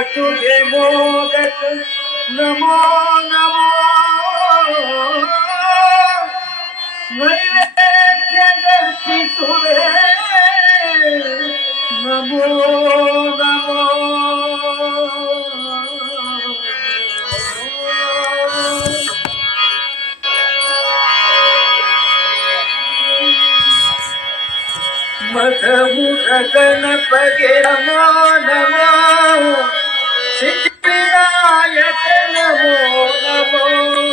नमो नमो मिसे नमो नमो मथे नमा Shri Krishna, Shri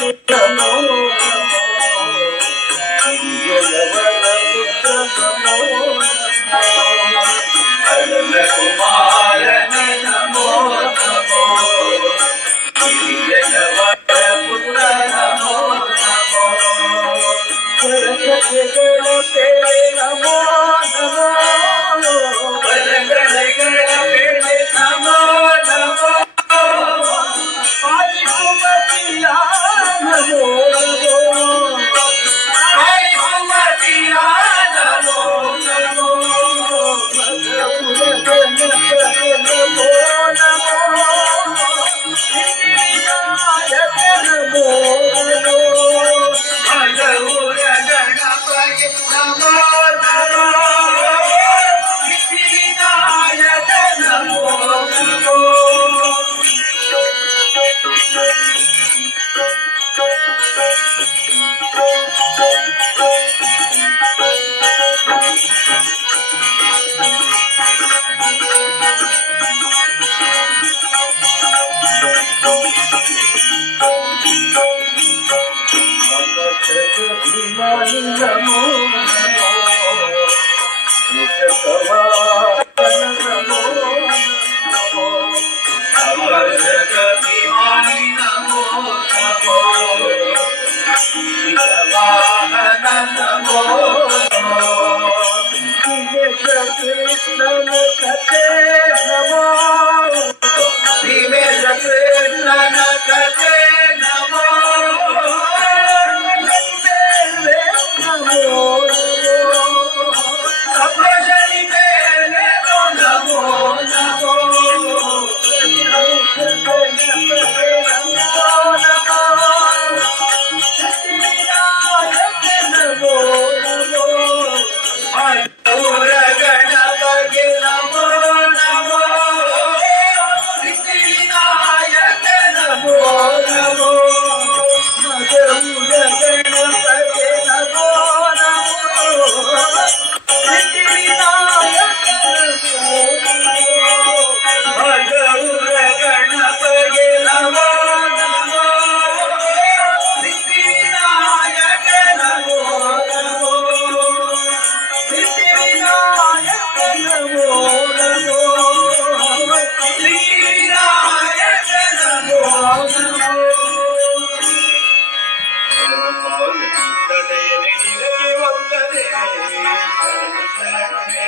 怎么？no, no. no.